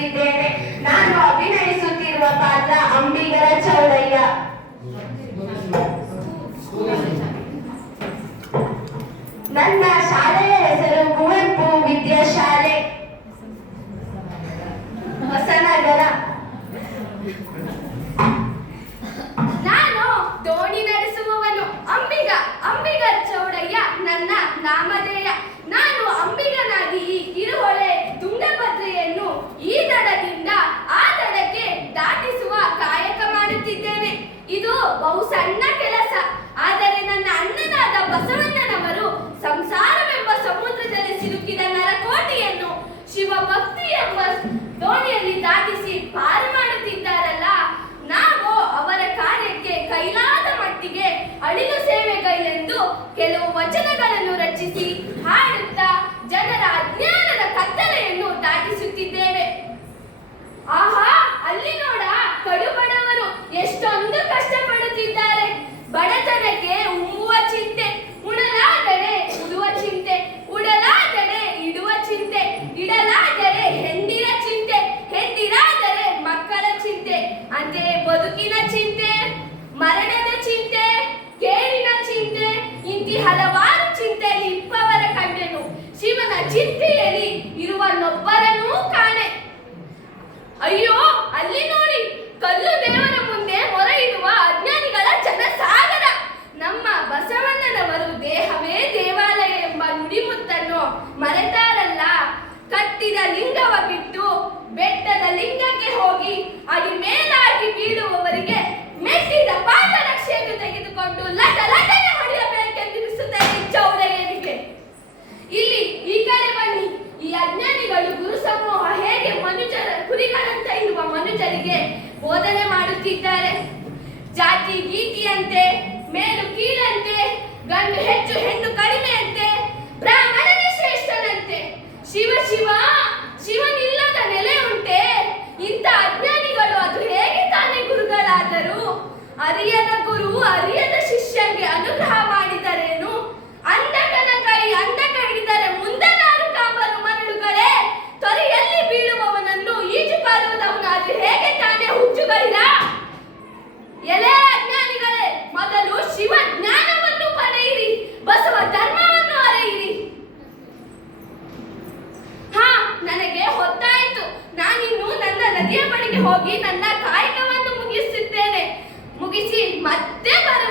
ಮಾಡುತ್ತಿದ್ದೇನೆ. ನಾನು ಅಭಿನಯಿಸುತ್ತಿರುವ ಪಾತ್ರ ಅಂಬಿಗರ ಚೌಡಯ್ಯ. ನನ್ನ ಶಾಲೆಯ ಹೆಸರು ಕುವೆಂಪು ವಿದ್ಯಾಶಾಲೆ, ಹೊಸನಗರ. ನಾನು ದೋಣಿ ನಡೆಸುವವನು ಅಂಬಿಗ ಚೌಡಯ್ಯ ನನ್ನ ನಾಮಧೇಯ. ನಾನು ಅಂಬಿಗನಾಗಿ ಈ ಕಿರುಹೊಳೆ ತುಂಗಭದ್ರೆಯನ್ನು ಈ ದಡದಿಂದ ಆ ದಡಕ್ಕೆ ದಾಟಿಸುವ ಕಾಯಕ ಮಾಡುತ್ತಿದ್ದೇನೆ. ಇದು ಬಹು ಸಣ್ಣ ಕೆಲಸ. ಆದರೆ ನನ್ನ ಅಣ್ಣನಾದ ಬಸವಣ್ಣನವರು ಸಂಸಾರವೆಂಬ ಸಮುದ್ರದಲ್ಲಿ ಸಿಲುಕಿದ ನರಕೋಟಿಯನ್ನು ಶಿವಭಕ್ತಿ ಎಂಬ ದೋಣಿಯಲ್ಲಿ ದಾಟಿಸಿ ಪಾರು ಮಾಡುತ್ತಿದ್ದಾರಲ್ಲ. ನಾವು ಅವರ ಕಾರ್ಯಕ್ಕೆ ಕೈಲಾದ ಮಟ್ಟಿಗೆ ಅಳಿಲು ಸೇವೆಗೈಲೆಂದು ಕೆಲವು ವಚನಗಳನ್ನು ರಚಿಸಿ ಹಾಡುತ್ತಾ ಜನರ ಅಜ್ಞಾನದ ಕತ್ತಲೆಯನ್ನು ದಾಟಿಸುತ್ತಿದ್ದೇವೆ. ಆಹಾ, ಅಲ್ಲಿ ನೋಡ, ಕಡುಬಡವರು ಎಷ್ಟೊಂದು ಕಷ್ಟಪಡುತ್ತಿದ್ದಾರೆ. ಬಡತನಕ್ಕೆ ಉಂಬುವ ಚಿಂತೆ, ಉಣಲಾದರೆ ಉಡುವ ಚಿಂತೆ, ಉಡಲಾದರೆ ಇಡುವ ಚಿಂತೆ, ಇಡಲಾದರೆ ಹೆಂಡಿರ ಚಿಂತೆ, ಹೆಂಡಿರಾದರೆ ಮಕ್ಕಳ ಚಿಂತೆ, ಅಂತೆಯೇ ಬದುಕಿನ ಚಿಂತೆ, ಮರಣದ ಚಿಂತೆ, ಕೇಳಿನ ಚಿಂತೆ, ಇಂತಿ ಹಲವಾರು ಚಿಂತೆಯಲ್ಲಿ ಇಪ್ಪವರ ಕಂಡೆನು. ಶಿವನ ಚಿಂತೆಯಲ್ಲಿ ಇರುವನೊಬ್ಬರನ್ನೂ ಕಾಣೆ. ಅಯ್ಯೋ, ಅಲ್ಲಿ ನೋಡಿ, ಕಲ್ಲು ದೇವರ ಮುಂದೆ ಮೊರೆ ಇಡುವ ಅಜ್ಞಾನಿಗಳ ಜನಸಾಗರ. ನಮ್ಮ ಬಸವಣ್ಣನವರು ದೇಹವೇ ದೇವಾಲಯ ಎಂಬ ನುಡಿಮುತ್ತನ್ನು ಮರೆತಾರಲ್ಲ. ಕಟ್ಟಿದ ಲಿಂಗವ ಬಿಟ್ಟು ಬೆಟ್ಟದ ಲಿಂಗಕ್ಕೆ ಹೋಗಿ ಅಡಿ ಮೇಲಾಗಿ ಬೀಳುವವರಿಗೆ ಮೆಟ್ಟಿದ ಪಾದರಕ್ಷೆಯನ್ನು ತೆಗೆದುಕೊಂಡು ಲಟ ಲಟನೆ ಹೊಡೆಯಬೇಕೆಂದಿರಿಸುತ್ತದೆ ಚೌಡಯ್ಯನಿಗೆ. ಇಲ್ಲಿ ಈ ಕಡೆ ಬನ್ನಿ. ಈ ಅಜ್ಞಾನಿಗಳು ಗುರು ಸಮೂಹ ಹೇಗೆ ಮನುಜರ ಕುರಿಗಳಂತ ಇರುವ ಮನುಜರಿಗೆ ಬೋಧನೆ ಮಾಡುತ್ತಿದ್ದಾರೆ. ಜಾತಿ ಗೀತಿಯಂತೆ, ಮೇಲು ಕೀಳಂತೆ, ಗಂಡು ಹೆಚ್ಚು ಹೆಣ್ಣು ಕಡಿಮೆ ಅಂತೆ, ಬ್ರಾಹ್ಮಣನೇ ಶ್ರೇಷ್ಠನಂತೆ. ಶಿವ ಶಿವ, ಶಿವನಿಲ್ಲದ ನೆಲೆ ಉಂಟೆ? ಇಂಥ ಅಜ್ಞಾನಿಗಳು ಅದು ಹೇಗೆ ತಾನೇ ಗುರುಗಳಾದರು? ಅರಿಯದ ಗುರು ಅರಿಯದ ಶಿಷ್ಯಂಗೆ ಅನುಗ್ರಹ ಮಾಡಿದರೇನು? ಅಂಧಕನ ಕೈ ಅಂಧಕ ಹಿಡಿದರೆ ಮುಂದನಾರು ಕಾಂಬರು ಮರಳುಗಳೇ. ತೊರೆಯಲ್ಲಿ ಬೀಳುವವನನ್ನು ಈಜು ಬರುವುದವನು ಅದು ಹೇಗೆ ತಾನೇ ಹುಚ್ಚುಗಳಿರ? ಎಲೆ ಅಜ್ಞಾನಿಗಳೇ, ಮೊದಲು ಶಿವ ಜ್ಞಾನವನ್ನು ಪಡೆಯಿರಿ, ಬಸವ ಧರ್ಮವನ್ನು ಅರೆಯಿರಿ. ಹಾ, ನನಗೆ ಹೊತ್ತಾಯಿತು. ನಾನಿನ್ನು ನನ್ನ ನದಿಯ ಬಳಿಗೆ ಹೋಗಿ ನನ್ನ ಕಾಯಕವನ್ನು ಮುಗಿಸಿ ಮತ್ತೆ ಬರುವ